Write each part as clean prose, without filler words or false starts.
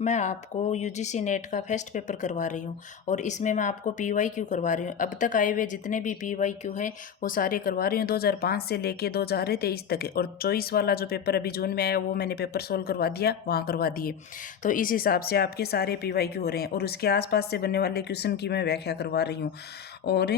मैं आपको UGC net का फर्स्ट पेपर करवा रही हूँ और इसमें मैं आपको पीवाईक्यू करवा रही हूँ। अब तक आए हुए जितने भी पीवाईक्यू हैं वो सारे करवा रही हूँ, 2005 से लेके 2023 तक है। और 24 वाला जो पेपर अभी जून में आया वो मैंने पेपर सोल्व करवा दिया, वहाँ करवा दिए। तो इस हिसाब से आपके सारे पीवाईक्यू हो रहे हैं और उसके आसपास से बनने वाले क्वेश्चन की मैं व्याख्या करवा रही हूँ। और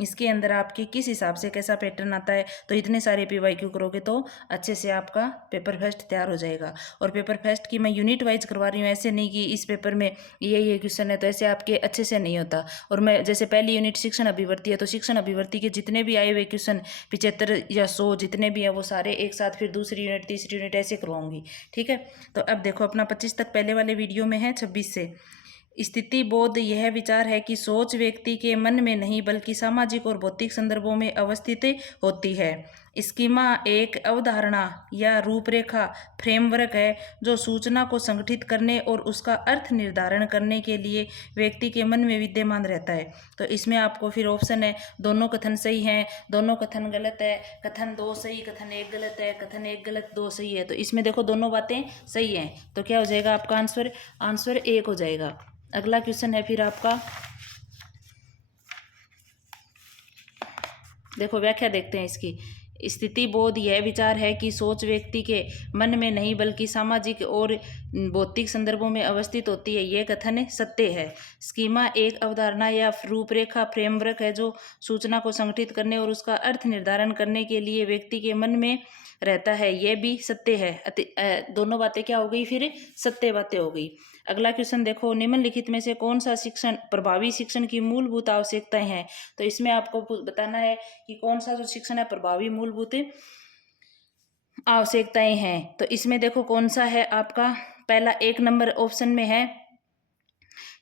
इसके अंदर आपके किस हिसाब से कैसा पैटर्न आता है, तो इतने सारे पीवाईक्यू करोगे तो अच्छे से आपका पेपर फर्स्ट तैयार हो जाएगा। और पेपर फर्स्ट की मैं यूनिट वाइज करवा रही हूँ, ऐसे नहीं कि इस पेपर में ये क्वेश्चन है तो ऐसे आपके अच्छे से नहीं होता। और मैं जैसे पहली यूनिट शिक्षण अभिवर्ती है तो शिक्षण अभिवर्ती के जितने भी आए हुए क्वेश्चन 75 या 100 जितने भी हैं वो सारे एक साथ फिर दूसरी यूनिट तीसरी यूनिट ऐसे करवाऊंगी। ठीक है, तो अब देखो अपना 25 तक पहले वाले वीडियो में है 26 से। स्थिति बोध यह विचार है कि सोच व्यक्ति के मन में नहीं बल्कि सामाजिक और भौतिक संदर्भों में अवस्थित होती है। स्कीमा एक अवधारणा या रूपरेखा फ्रेमवर्क है जो सूचना को संगठित करने और उसका अर्थ निर्धारण करने के लिए व्यक्ति के मन में विद्यमान रहता है। तो इसमें आपको फिर ऑप्शन है, दोनों कथन सही हैं, दोनों कथन गलत है, कथन 2 सही, कथन 1 गलत है, कथन 1 गलत 2 सही है। तो इसमें देखो दोनों बातें सही हैं, तो क्या हो जाएगा आपका आंसर? आंसर 1 हो जाएगा। अगला क्वेश्चन है फिर आपका, देखो व्याख्या देखते हैं इसकी। स्थिति बोध यह विचार है कि सोच व्यक्ति के मन में नहीं बल्कि सामाजिक और भौतिक संदर्भों में अवस्थित होती है, यह कथन सत्य है। स्कीमा एक अवधारणा या रूपरेखा फ्रेमवर्क है जो सूचना को संगठित करने और उसका अर्थ निर्धारण करने के लिए व्यक्ति के मन में रहता है, यह भी सत्य है। दोनों बातें क्या हो गई फिर? सत्य बातें हो गई। अगला क्वेश्चन देखो, निम्नलिखित में से कौन सा शिक्षण प्रभावी शिक्षण की मूलभूत आवश्यकताएं हैं? तो इसमें आपको बताना है कि कौन सा जो शिक्षण है प्रभावी मूलभूत आवश्यकताएं हैं। तो इसमें देखो कौन सा है आपका, पहला 1 नंबर ऑप्शन में है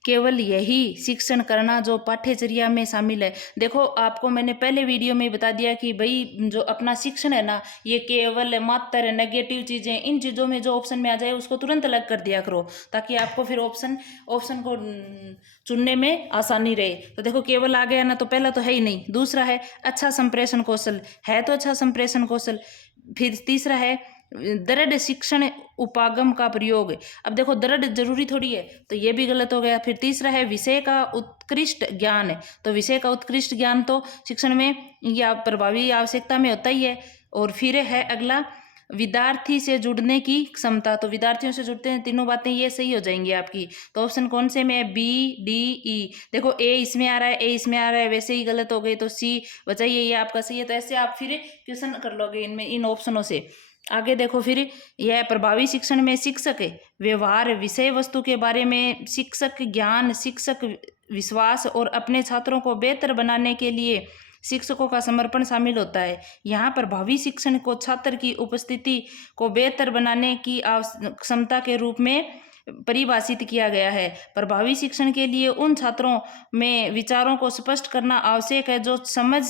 केवल यही शिक्षण करना जो पाठ्यचर्या में शामिल है। देखो आपको मैंने पहले वीडियो में बता दिया कि भाई जो अपना शिक्षण है ना, ये केवल मात्र नेगेटिव चीजें, इन चीजों में जो ऑप्शन में आ जाए उसको तुरंत अलग कर दिया करो ताकि आपको फिर ऑप्शन को चुनने में आसानी रहे। तो देखो केवल आ गया ना, तो पहला तो है ही नहीं। दूसरा है अच्छा संप्रेषण कौशल, है तो अच्छा संप्रेषण कौशल। फिर तीसरा है दृढ़ शिक्षण उपागम का प्रयोग। अब देखो दृढ़ जरूरी थोड़ी है, तो ये भी गलत हो गया। फिर तीसरा है विषय का उत्कृष्ट ज्ञान, तो विषय का उत्कृष्ट ज्ञान तो शिक्षण में या प्रभावी आवश्यकता में होता ही है। और फिर है अगला विद्यार्थी से जुड़ने की क्षमता, तो विद्यार्थियों से जुड़ते हैं, तीनों बातें ये सही हो जाएंगी आपकी। तो ऑप्शन कौन से में है? B D E. देखो ए इसमें आ रहा है, ए इसमें आ रहा है, वैसे ही गलत हो गए, तो सी बचाइए, ये आपका सही है। तो ऐसे आप फिर क्वेश्चन कर लोगे इनमें, इन ऑप्शनों से। आगे देखो फिर यह प्रभावी शिक्षण में शिक्षक व्यवहार विषय वस्तु के बारे में शिक्षक ज्ञान, शिक्षक विश्वास और अपने छात्रों को बेहतर बनाने के लिए शिक्षकों का समर्पण शामिल होता है। यहाँ प्रभावी शिक्षण को छात्र की उपस्थिति को बेहतर बनाने की क्षमता के रूप में परिभाषित किया गया है। प्रभावी शिक्षण के लिए उन छात्रों में विचारों को स्पष्ट करना आवश्यक है जो समझ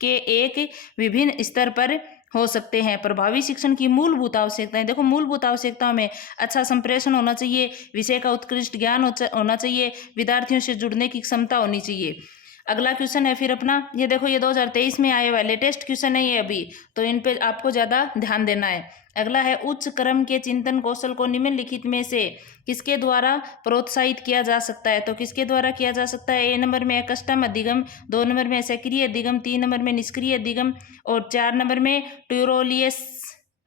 के एक विभिन्न स्तर पर हो सकते हैं। प्रभावी शिक्षण की मूलभूत आवश्यकताएं, देखो मूलभूत आवश्यकताओं में अच्छा संप्रेषण होना चाहिए, विषय का उत्कृष्ट ज्ञान होना चाहिए, विद्यार्थियों से जुड़ने की क्षमता होनी चाहिए। अगला क्वेश्चन है फिर अपना, ये देखो ये 2023 में आए हुआ लेटेस्ट क्वेश्चन है ये अभी, तो इन पे आपको ज़्यादा ध्यान देना है। अगला है उच्च क्रम के चिंतन कौशल को निम्नलिखित में से किसके द्वारा प्रोत्साहित किया जा सकता है? तो किसके द्वारा किया जा सकता है? ए नंबर में है कस्टम अधिगम, 2 नंबर में सक्रिय अधिगम, 3 नंबर में निष्क्रिय अधिगम और 4 नंबर में ट्यूरोलियस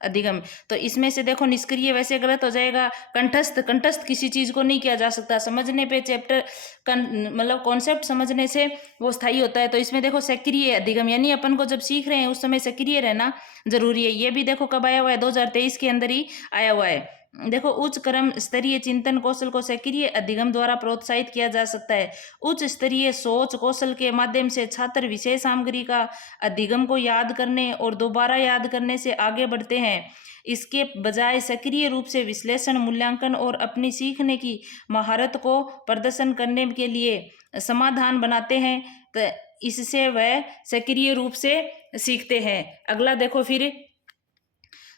अधिगम। तो इसमें से देखो निष्क्रिय वैसे गलत हो जाएगा। कंठस्थ किसी चीज को नहीं किया जा सकता, समझने पे चैप्टर मतलब कॉन्सेप्ट समझने से वो स्थायी होता है। तो इसमें देखो सक्रिय अधिगम, यानी अपन को जब सीख रहे हैं उस समय सक्रिय रहना जरूरी है। ये भी देखो कब आया हुआ है? 2023 के अंदर ही आया हुआ है। देखो उच्च क्रम स्तरीय चिंतन कौशल को सक्रिय अधिगम द्वारा प्रोत्साहित किया जा सकता है। उच्च स्तरीय सोच कौशल के माध्यम से छात्र विषय सामग्री का अधिगम को याद करने और दोबारा याद करने से आगे बढ़ते हैं। इसके बजाय सक्रिय रूप से विश्लेषण, मूल्यांकन और अपनी सीखने की महारत को प्रदर्शन करने के लिए समाधान बनाते हैं, तो इससे वह सक्रिय रूप से सीखते हैं। अगला देखो फिर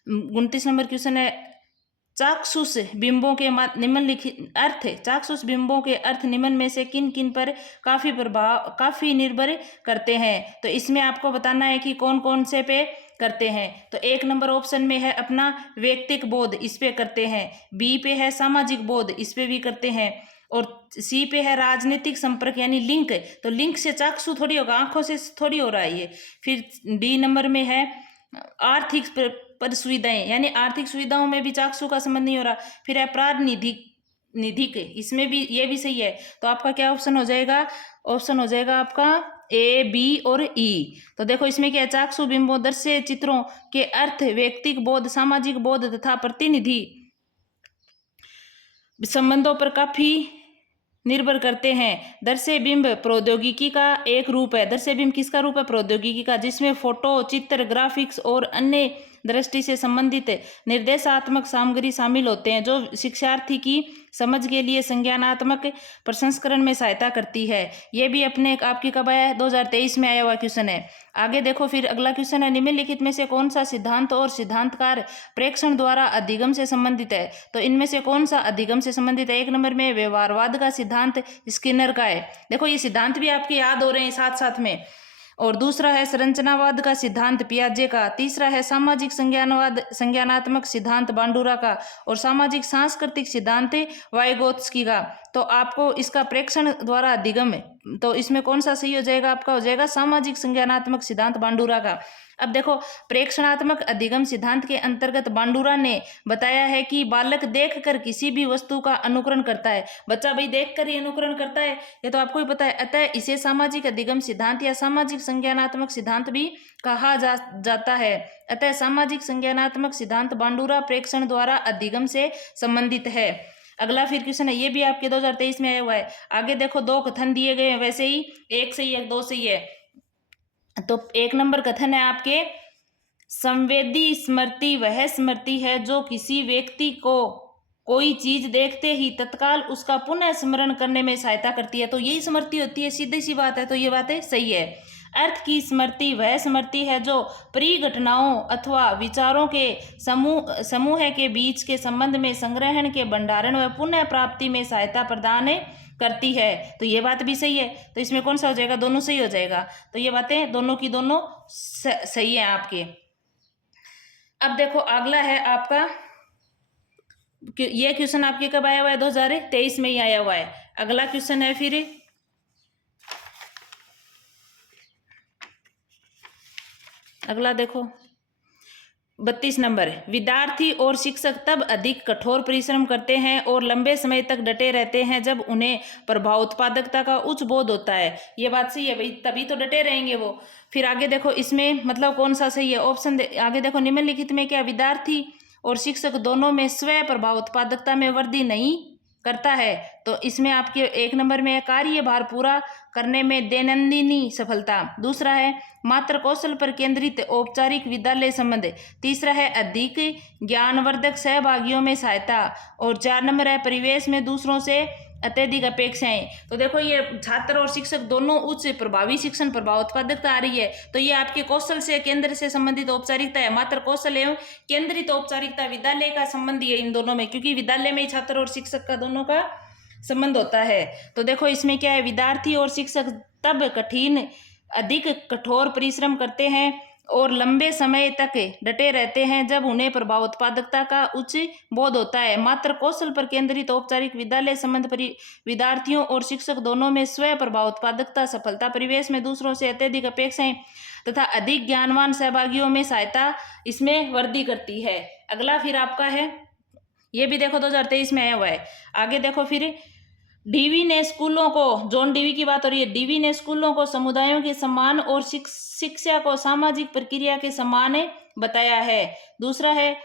29 नंबर क्वेश्चन है, चाक्षुष बिंबों के निम्नलिखित अर्थ, चाक्षुष बिंबों के अर्थ निम्न में से किन किन पर काफी निर्भर करते हैं? तो इसमें आपको बताना है कि कौन कौन से पे करते हैं। तो 1 नंबर ऑप्शन में है अपना व्यक्तिक बोध, इस पे करते हैं। बी पे है सामाजिक बोध, इस पे भी करते हैं। और सी पे है राजनीतिक संपर्क यानी लिंक, तो लिंक से चाक्षु थोड़ी होगा, आंखों से थोड़ी हो रहा है ये। फिर डी नंबर में है आर्थिक पर सुविधाएं, यानी आर्थिक सुविधाओं में भी चाक्षु का संबंध नहीं हो रहा। फिर अपराध निधिक, इसमें भी ये भी सही है। तो आपका क्या ऑप्शन हो जाएगा? ऑप्शन हो जाएगा आपका ए, बी और ई। तो देखो इसमें क्या है, चाक्षु बिंबों दृश्य चित्रों के अर्थ व्यक्तिक बोध, सामाजिक बोध तथा प्रतिनिधि संबंधों पर काफी निर्भर करते हैं। दृश्य बिंब प्रौद्योगिकी का एक रूप है। दृश्य बिंब किसका रूप है? प्रौद्योगिकी का, जिसमें फोटो, चित्र, ग्राफिक्स और अन्य दृष्टि से संबंधित निर्देशात्मक सामग्री शामिल होते हैं, जो शिक्षार्थी की समझ के लिए संज्ञानात्मक प्रसंस्करण में सहायता करती है। ये भी अपने आपकी कब आया है? 2023 में आया हुआ क्वेश्चन है। आगे देखो फिर अगला क्वेश्चन है, निम्नलिखित में से कौन सा सिद्धांत और सिद्धांतकार प्रेक्षण द्वारा अधिगम से संबंधित है? तो इनमें से कौन सा अधिगम से संबंधित है? 1 नंबर में व्यवहारवाद का सिद्धांत स्किनर का है। देखो ये सिद्धांत भी आपके याद हो रहे हैं साथ साथ में। और दूसरा है संरचनावाद का सिद्धांत पियाजे का। तीसरा है सामाजिक संज्ञानात्मक सिद्धांत बांडुरा का। और सामाजिक सांस्कृतिक सिद्धांत वाइगोत्स्की का। तो आपको इसका प्रेक्षण द्वारा अधिगम, तो इसमें कौन सा सही हो जाएगा? आपका हो जाएगा सामाजिक संज्ञानात्मक सिद्धांत बांडुरा का। अब देखो प्रेक्षणात्मक अधिगम सिद्धांत के अंतर्गत बांडुरा ने बताया है कि बालक देखकर किसी भी वस्तु का अनुकरण करता है। बच्चा भाई देखकर ही अनुकरण करता है, ये तो आपको ही पता है। अतः इसे सामाजिक अधिगम सिद्धांत या सामाजिक संज्ञानात्मक सिद्धांत भी कहा जाता है। अतः सामाजिक संज्ञानात्मक सिद्धांत बांडुरा प्रेक्षण द्वारा अधिगम से संबंधित है। अगला फिर क्वेश्चन है, ये भी आपके 2023 में आया हुआ है। आगे देखो 2 कथन दिए गए हैं, वैसे ही 1 सही है 2 सही है। तो 1 नंबर कथन है आपके, संवेदी स्मृति वह स्मृति है जो किसी व्यक्ति को कोई चीज देखते ही तत्काल उसका पुनः स्मरण करने में सहायता करती है। तो यही स्मृति होती है, सीधी सी बात है। तो ये बातें सही है। अर्थ की स्मृति वह स्मृति है जो परिघटनाओं अथवा विचारों के समूह के बीच के संबंध में संग्रहण के भंडारण व पुनः प्राप्ति में सहायता प्रदान करती है। तो ये बात भी सही है। तो इसमें कौन सा हो जाएगा? दोनों सही हो जाएगा। तो ये बातें दोनों की दोनों सही है आपके। अब देखो अगला है आपका, ये क्वेश्चन आपके कब आया हुआ है? 2023 में ही आया हुआ है। अगला क्वेश्चन है फिर, अगला देखो 32 नंबर, विद्यार्थी और शिक्षक तब अधिक कठोर परिश्रम करते हैं और लंबे समय तक डटे रहते हैं जब उन्हें प्रभाव उत्पादकता का उच्च बोध होता है। ये बात सही है भाई, तभी तो डटे रहेंगे वो। फिर आगे देखो इसमें मतलब कौन सा सही है? ऑप्शन आगे देखो, निम्नलिखित में क्या विद्यार्थी और शिक्षक दोनों में स्व प्रभाव उत्पादकता में वृद्धि नहीं करता है? तो इसमें आपके 1 नंबर में है कार्यभार पूरा करने में दैनंदिनी सफलता। दूसरा है मात्र कौशल पर केंद्रित औपचारिक विद्यालय संबंध। तीसरा है अधिक ज्ञानवर्धक सहभागियों में सहायता। और 4 नंबर है परिवेश में दूसरों से अत्यधिक अपेक्षाएं। तो देखो ये छात्र और शिक्षक दोनों उच्च प्रभावी शिक्षण प्रभाव उत्पादकता आ रही है। तो ये आपके कौशल से केंद्र से संबंधित औपचारिकता है। मात्र कौशल एवं केंद्रित औपचारिकता विद्यालय का संबंध है इन दोनों में, क्योंकि विद्यालय में ही छात्र और शिक्षक का दोनों का संबंध होता है। तो देखो इसमें क्या है, विद्यार्थी और शिक्षक तब अधिक कठोर परिश्रम करते हैं और लंबे समय तक डटे रहते हैं जब उन्हें प्रभाव उत्पादकता का उच्च बोध होता है। मात्र कौशल पर केंद्रित औपचारिक विद्यालय संबंध विद्यार्थियों और शिक्षक दोनों में स्व प्रभाव उत्पादकता सफलता परिवेश में दूसरों से अत्यधिक अपेक्षाएं तथा अधिक ज्ञानवान सहभागियों में सहायता इसमें वृद्धि करती है। अगला फिर आपका है, ये भी देखो 2023 में आया हुआ है। आगे देखो फिर, डीवी ने स्कूलों को, जॉन डीवी की बात हो रही है, डीवी ने स्कूलों को समुदायों के सम्मान और शिक्षा को सामाजिक प्रक्रिया के समान बताया है। दूसरा है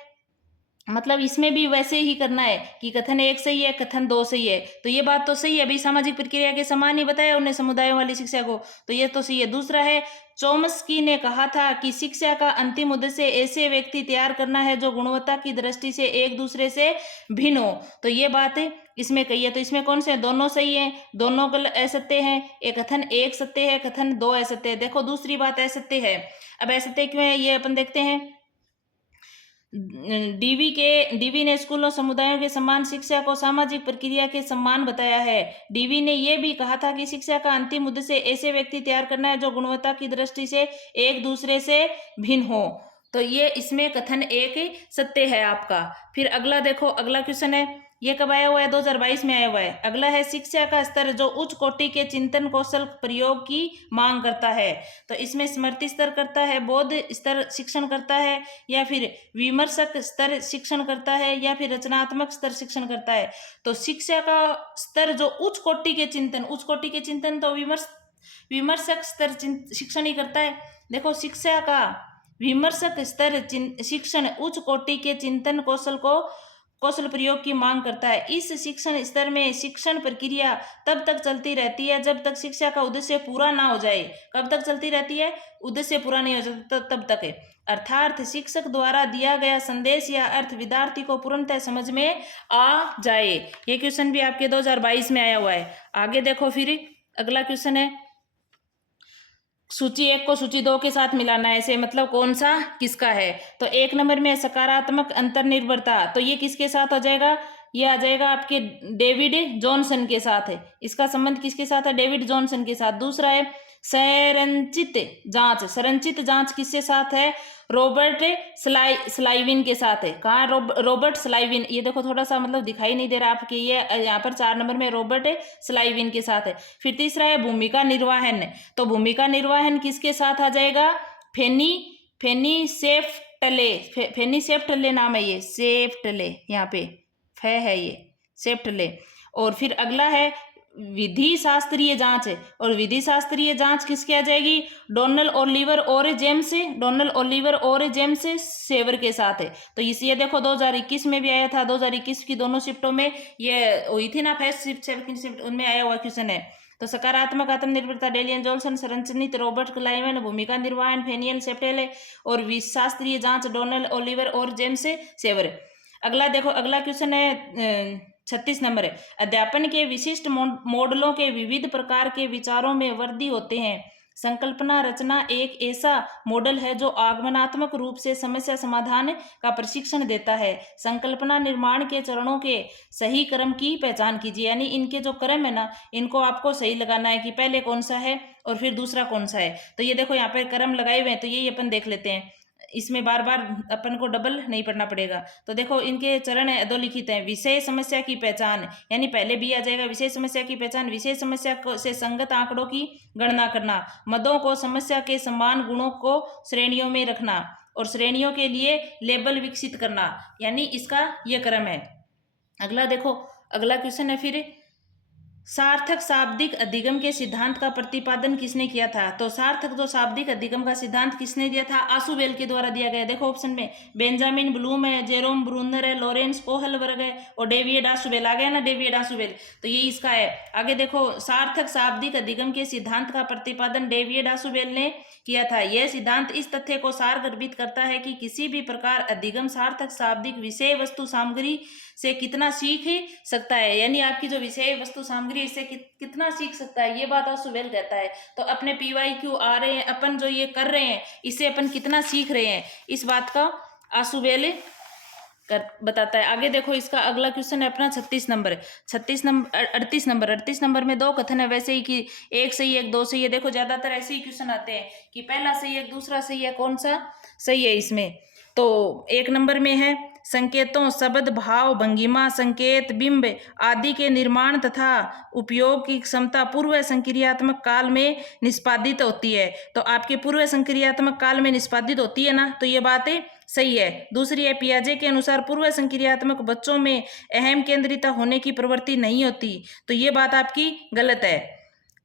मतलब इसमें भी वैसे ही करना है कि कथन 1 सही है, कथन 2 सही है। तो ये बात तो सही है भाई, सामाजिक प्रक्रिया के समान ही बताया उन्हें समुदायों वाली शिक्षा को, तो ये तो सही है। दूसरा है चोम्स्की ने कहा था कि शिक्षा का अंतिम उद्देश्य ऐसे व्यक्ति तैयार करना है जो गुणवत्ता की दृष्टि से एक दूसरे से भिन्न हो। तो ये बात इसमें कही है। तो इसमें कौन से? दोनों सही है, दोनों असत्य हैं। एक कथन 1 सत्य है, कथन 2 असत्य है। देखो दूसरी बात असत्य है। अब असत्य क्यों है ये अपन देखते हैं। डीवी ने स्कूलों समुदायों के समान शिक्षा को सामाजिक प्रक्रिया के समान बताया है। डीवी ने यह भी कहा था कि शिक्षा का अंतिम उद्देश्य ऐसे व्यक्ति तैयार करना है जो गुणवत्ता की दृष्टि से एक दूसरे से भिन्न हो। तो ये इसमें कथन एक सत्य है आपका। फिर अगला देखो, अगला क्वेश्चन है, ये कब आया हुआ है? 2022 में आया हुआ है। अगला है, शिक्षा का स्तर जो उच्च कोटि के चिंतन कौशल प्रयोग की मांग करता है। तो इसमें स्मृति स्तर करता है, बोध स्तर शिक्षण करता है, या फिर विमर्शक स्तर शिक्षण करता है, या फिर रचनात्मक स्तर शिक्षण करता है। तो शिक्षा का स्तर जो उच्च कोटि के चिंतन, उच्च कोटि के चिंतन तो विमर्शक स्तर शिक्षण ही करता है। देखो, शिक्षा का विमर्शक स्तर शिक्षण उच्च कोटि के चिंतन कौशल प्रयोग की मांग करता है। इस शिक्षण स्तर में शिक्षण प्रक्रिया तब तक चलती रहती है जब तक शिक्षा का उद्देश्य पूरा ना हो जाए। कब तक चलती रहती है? उद्देश्य पूरा नहीं हो जाता तब तक है। अर्थात शिक्षक द्वारा दिया गया संदेश या अर्थ विद्यार्थी को पूर्णतः समझ में आ जाए। ये क्वेश्चन भी आपके 2022 में आया हुआ है। आगे देखो, फिर अगला क्वेश्चन है, सूची 1 को सूची 2 के साथ मिलाना है। ऐसे मतलब कौन सा किसका है? तो 1 नंबर में सकारात्मक अंतर्निर्भरता, तो ये किसके साथ हो जाएगा? ये आ जाएगा आपके डेविड जॉनसन के साथ है। इसका संबंध किसके साथ है? डेविड जॉनसन के साथ। दूसरा है संरचित जांच, संरचित जांच किसके साथ है? रॉबर्ट स्लाइविन के साथ है। कहाँ? रॉबर्ट स्लाइविन। ये देखो, थोड़ा सा मतलब दिखाई नहीं दे रहा आपके, ये यहाँ पर 4 नंबर में रॉबर्ट स्लाइविन के साथ है। फिर तीसरा है भूमिका निर्वाहन, तो भूमिका निर्वाहन किसके साथ आ जाएगा? फेनी सेफ्टले नाम है ये, सेफ्टले, यहाँ पे है ये सेफ्टले। और फिर अगला है विधि शास्त्रीय जांच है, और विधि शास्त्रीय जांच किसके आ जाएगी? डोनाल्ड ओलिवर और जेम्स सेवर के साथ है। तो इसे देखो 2021 में भी आया था, 2021 की दोनों शिफ्टों में ये हुई थी ना, फर्स्ट शिफ्ट सेकंड शिफ्ट, उनमें आया हुआ क्वेश्चन है। तो सकारात्मक आत्मनिर्भरता डेलियन जॉनसन, संरचित रॉबर्ट क्लाइवन, भूमिका निर्वाहन फेनियल सेप्टेले, और शास्त्रीय जांच डोनाल्ड ओलिवर और जेम्स सेवर। अगला देखो, अगला क्वेश्चन है 36 नंबर है, अध्यापन के विशिष्ट मॉडलों के विविध प्रकार के विचारों में वृद्धि होते हैं। संकल्पना रचना एक ऐसा मॉडल है जो आगमनात्मक रूप से समस्या समाधान का प्रशिक्षण देता है। संकल्पना निर्माण के चरणों के सही क्रम की पहचान कीजिए, यानी इनके जो क्रम है ना, इनको आपको सही लगाना है कि पहले कौन सा है और फिर दूसरा कौन सा है। तो ये देखो, यहाँ पर क्रम लगाए हुए हैं, तो यही अपन देख लेते हैं, इसमें बार बार अपन को डबल नहीं पढ़ना पड़ेगा। तो देखो, इनके चरण अधोलिखित हैं। विषय समस्या की पहचान, यानी पहले भी आ जाएगा विषय समस्या की पहचान, विषय समस्या से संगत आंकड़ों की गणना करना, मदों को समस्या के समान गुणों को श्रेणियों में रखना, और श्रेणियों के लिए लेबल विकसित करना, यानी इसका यह क्रम है। अगला देखो, अगला क्वेश्चन है फिर, सार्थक शाब्दिक अधिगम के सिद्धांत का प्रतिपादन किसने किया था? तो सार्थक जो शाब्दिक अधिगम का सिद्धांत किसने दिया था? आशुबेल के द्वारा दिया गया। देखो ऑप्शन में बेंजामिन ब्लूम है, जेरोम ब्रूनर है, लॉरेंस कोहलबर्ग है, और डेविड आशुबेल। आ गया ना डेविड आशुबेल, तो ये इसका है। आगे देखो, सार्थक शाब्दिक अधिगम के सिद्धांत का प्रतिपादन डेविड आशुबेल ने किया था। यह सिद्धांत इस तथ्य को सारगर्भित करता है कि किसी भी प्रकार अधिगम सार्थक शाब्दिक विषय वस्तु सामग्री से कितना सीख सकता है, यानी आपकी जो विषय वस्तु सामग्री इससे कितना सीख सकता है, ये बात आशुबेल कहता है। तो अपने PYQ आ रहे हैं, अपन जो ये कर रहे हैं इससे अपन कितना सीख रहे हैं, इस बात का आशुबेल बताता है। आगे देखो, इसका अगला क्वेश्चन है अपना 38 नंबर, 38 नंबर में 2 कथन है, वैसे ही कि एक सही एक दो सही है। देखो ज्यादातर ऐसे ही क्वेश्चन आते हैं कि पहला सही है दूसरा सही है, कौन सा सही है इसमें। तो 1 नंबर में है, संकेतों शब्द भाव भंगिमा संकेत बिंब आदि के निर्माण तथा उपयोग की क्षमता पूर्व संक्रियात्मक काल में निष्पादित होती है। तो आपके पूर्व संक्रियात्मक काल में निष्पादित होती है ना, तो ये बातें सही है। दूसरी है, पियाजे के अनुसार पूर्व संक्रियात्मक बच्चों में अहम केंद्रिता होने की प्रवृत्ति नहीं होती, तो ये बात आपकी गलत है।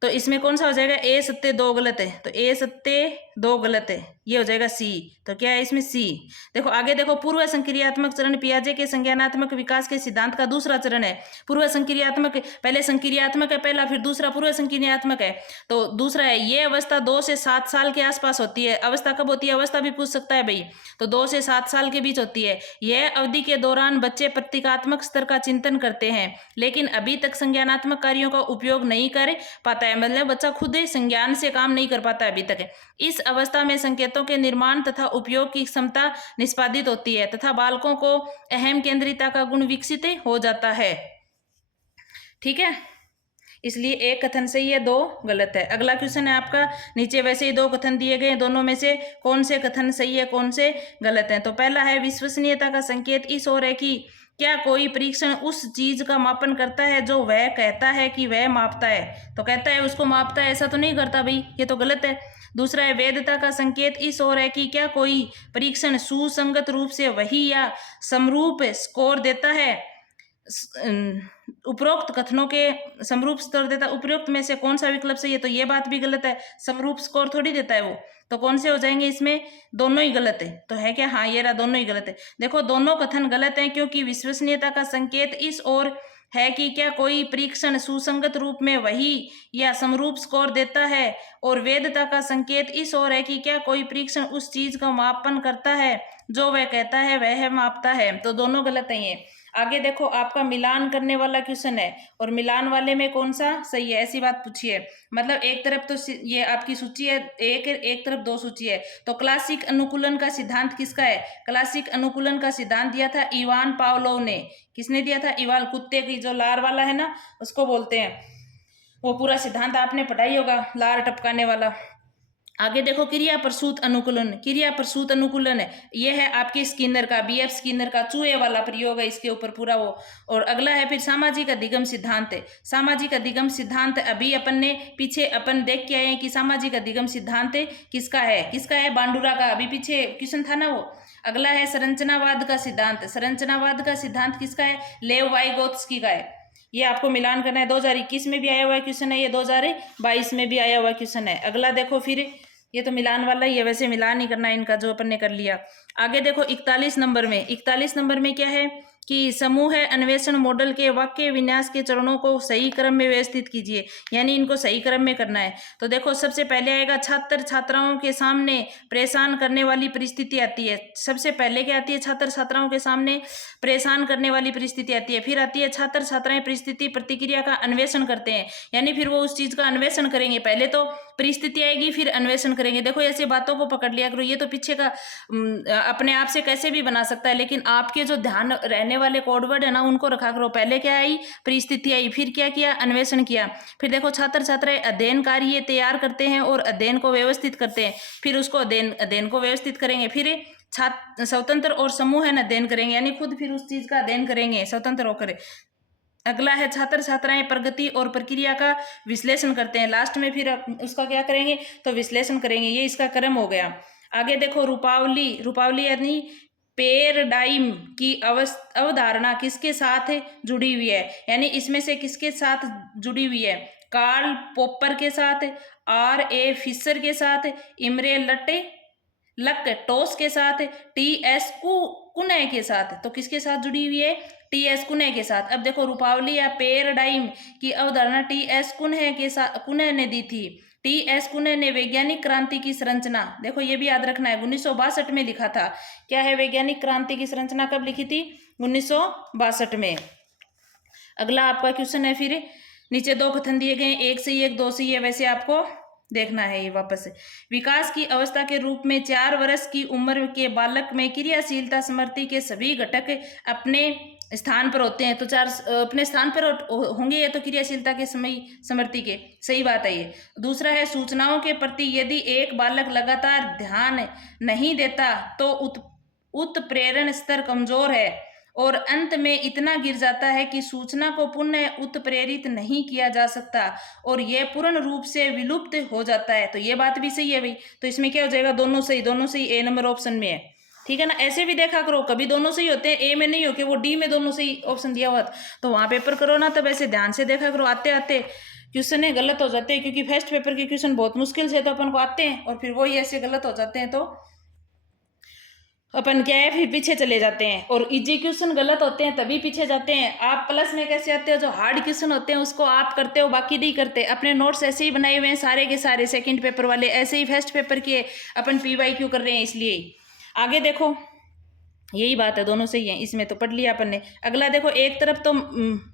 तो इसमें कौन सा हो जाएगा? ए सत्य 2 गलत है, तो ए सत्य 2 गलत है, ये हो जाएगा सी। तो क्या है इसमें? सी। देखो आगे देखो, पूर्व संक्रियात्मक चरण पियाजे के संज्ञानात्मक विकास के सिद्धांत का दूसरा चरण है। पूर्व संक्रियात्मक, पहले संक्रियात्मक है पहला, फिर दूसरा पूर्व संक्रियात्मक है। तो दूसरा है, ये अवस्था 2 से 7 साल के आसपास होती है। अवस्था कब होती है? अवस्था भी पूछ सकता है भाई, तो 2 से 7 साल के बीच होती है। यह अवधि के दौरान बच्चे प्रतीकात्मक स्तर का चिंतन करते हैं, लेकिन अभी तक संज्ञानात्मक कार्यों का उपयोग नहीं कर पाता है, मतलब बच्चा खुद संज्ञान से काम नहीं कर पाता अभी तक। इस अवस्था में संकेतों के निर्माण तथा उपयोग की क्षमता निष्पादित होती है तथा बालकों को अहम केंद्रिता का गुण विकसित हो जाता है। ठीक है, इसलिए एक कथन सही है, दो गलत है। अगला क्वेश्चन है आपका, नीचे वैसे ही दो कथन दिए गए, दोनों में से कौन से कथन सही है, कौन से गलत है। तो पहला है, विश्वसनीयता का संकेत इस ओर है कि क्या कोई परीक्षण उस चीज का मापन करता है जो वह कहता है कि वह मापता है। तो कहता है उसको मापता है, ऐसा तो नहीं करता भाई, ये तो गलत है। दूसरा है, वैधता का संकेत इस ओर है कि क्या कोई परीक्षण सुसंगत रूप से वही या समरूप स्कोर देता है। उपरोक्त कथनों के समरूप स्कोर देता है, उपरोक्त में से कौन सा विकल्प सही है। तो ये बात भी गलत है, समरूप स्कोर थोड़ी देता है वो। तो कौन से हो जाएंगे इसमें, दोनों ही गलत है। तो है क्या, हाँ ये रहा, दोनों ही गलत है। देखो दोनों कथन गलत हैं, क्योंकि विश्वसनीयता का संकेत इस ओर है कि क्या कोई परीक्षण सुसंगत रूप में वही या समरूप स्कोर देता है, और वैधता का संकेत इस ओर है कि क्या कोई परीक्षण उस चीज का मापन करता है जो वह कहता है वह मापता है। तो दोनों गलत है ये। आगे देखो, आपका मिलान करने वाला क्वेश्चन है, और मिलान वाले में कौन सा सही है, ऐसी बात पूछी है। मतलब एक तरफ तो ये आपकी सूची है, एक तरफ दो सूची है। तो क्लासिक अनुकूलन का सिद्धांत किसका है। क्लासिक अनुकूलन का सिद्धांत दिया था इवान पावलोव ने। किसने दिया था, इवान, कुत्ते की जो लार वाला है ना, उसको बोलते हैं। वो पूरा सिद्धांत आपने पढ़ाई होगा, लार टपकाने वाला। आगे देखो, क्रिया प्रसूत अनुकूलन। क्रिया प्रसूत अनुकूलन है, ये है आपके स्किनर का, बीएफ स्किनर का चूहे वाला प्रयोग है इसके ऊपर पूरा वो। और अगला है फिर सामाजिक अधिगम सिद्धांत है। सामाजिक अधिगम सिद्धांत अभी अपन ने पीछे अपन देख के आए हैं कि सामाजिक अधिगम सिद्धांत किसका है, किसका है, बांडुरा का। अभी पीछे क्वेश्चन था ना वो। अगला है संरचनावाद का सिद्धांत। संरचनावाद का सिद्धांत किसका है, लेव वाइगोत्स्की का है। ये आपको मिलान करना है, 2021 में भी आया हुआ क्वेश्चन है, ये 2022 में भी आया हुआ क्वेश्चन है। अगला देखो फिर, ये तो मिलान वाला ही है, वैसे मिलान नहीं करना है इनका, जो अपन ने कर लिया। आगे देखो 41 नंबर में, 41 नंबर में क्या है कि समूह अन्वेषण मॉडल के वाक्य विन्यास के चरणों को सही क्रम में व्यवस्थित कीजिए, यानी इनको सही क्रम में करना है। तो देखो सबसे पहले आएगा, छात्र छात्राओं के सामने परेशान करने वाली परिस्थिति आती है। सबसे पहले क्या आती है, छात्र छात्राओं के सामने परेशान करने वाली परिस्थिति आती है। फिर आती है, छात्र छात्राएं परिस्थिति प्रतिक्रिया का अन्वेषण करते हैं, यानी फिर वो उस चीज का अन्वेषण करेंगे। पहले तो परिस्थिति आएगी, फिर अन्वेषण करेंगे। देखो ऐसे बातों को पकड़ लिया करो, ये तो पीछे का अपने आप से कैसे भी बना सकता है, लेकिन आपके जो ध्यान रहने वाले कोडवर्ड है ना, उनको रखा करो। पहले क्या आई, परिस्थिति आई, फिर क्या किया, अन्वेषण किया। फिर देखो छात्र छात्राएं अध्ययन कार्य तैयार करते हैं और अध्ययन को व्यवस्थित करते हैं, फिर उसको अध्ययन को व्यवस्थित करेंगे। फिर छात्र स्वतंत्र और समूह है अध्ययन करेंगे, यानी खुद फिर उस चीज का अध्ययन करेंगे स्वतंत्र होकर। अगला है, छात्र छात्राएं प्रगति और प्रक्रिया का विश्लेषण करते हैं, लास्ट में फिर उसका क्या करेंगे, तो विश्लेषण करेंगे। ये इसका क्रम हो गया। आगे देखो, रूपावली यानी पैराडाइम की अवधारणा किसके साथ जुड़ी हुई है, यानी इसमें से किसके साथ जुड़ी हुई है, कार्ल पॉपर के साथ, R.A. फिशर के साथ, इमरे लक टोस के साथ, T.S. कुने के साथ। तो किसके साथ जुड़ी हुई है, T.S. कुने के साथ। अब देखो, रूपावली या पैराडाइम की अवधारणा T.S. कुने ने दी थी। T.S. कुने ने वैज्ञानिक क्रांति की संरचना, देखो ये भी याद रखना है, 1962 में लिखा था। क्या है, वैज्ञानिक क्रांति की संरचना कब लिखी थी, 1962 में। अगला आपका क्वेश्चन है, फिर नीचे दो कथन दिए गए, एक सही एक दो सही है, वैसे आपको देखना है ये वापस से। विकास की अवस्था के रूप में 4 वर्ष की उम्र के बालक में क्रियाशीलता स्मृति के सभी घटक अपने स्थान पर होते हैं। तो 4 अपने स्थान पर होंगे, ये तो क्रियाशीलता के समय स्मृति के, सही बात है ये। दूसरा है, सूचनाओं के प्रति यदि एक बालक लगातार ध्यान नहीं देता तो उत्प्रेरण स्तर कमजोर है और अंत में इतना गिर जाता है कि सूचना को पुनः उत्प्रेरित नहीं किया जा सकता और यह पूर्ण रूप से विलुप्त हो जाता है। तो ये बात भी सही है भाई। तो इसमें क्या हो जाएगा, दोनों सही, ए नंबर ऑप्शन में है। ठीक है ना, ऐसे भी देखा करो, कभी दोनों सही होते हैं, ए में नहीं हो के वो डी में दोनों सही ऑप्शन दिया हुआ तो वहां पेपर करो ना, तब ऐसे ध्यान से देखा करो। आते आते क्वेश्चन है गलत हो जाते हैं, क्योंकि फर्स्ट पेपर के क्वेश्चन बहुत मुश्किल से तो अपन को आते हैं, और फिर वही ऐसे गलत हो जाते हैं, तो अपन क्या है, फिर पीछे चले जाते हैं। और इजी क्वेश्चन गलत होते हैं तभी पीछे जाते हैं। आप प्लस में कैसे आते हो, जो हार्ड क्वेश्चन होते हैं उसको आप करते हो, बाकी नहीं करते। अपने नोट्स ऐसे ही बनाए हुए हैं सारे के सारे, सेकंड पेपर वाले ऐसे ही फर्स्ट पेपर के अपन PYQ कर रहे हैं, इसलिए। आगे देखो, यही बात है, दोनों सही है, इसमें तो पढ़ लिया अपन ने। अगला देखो, एक तरफ तो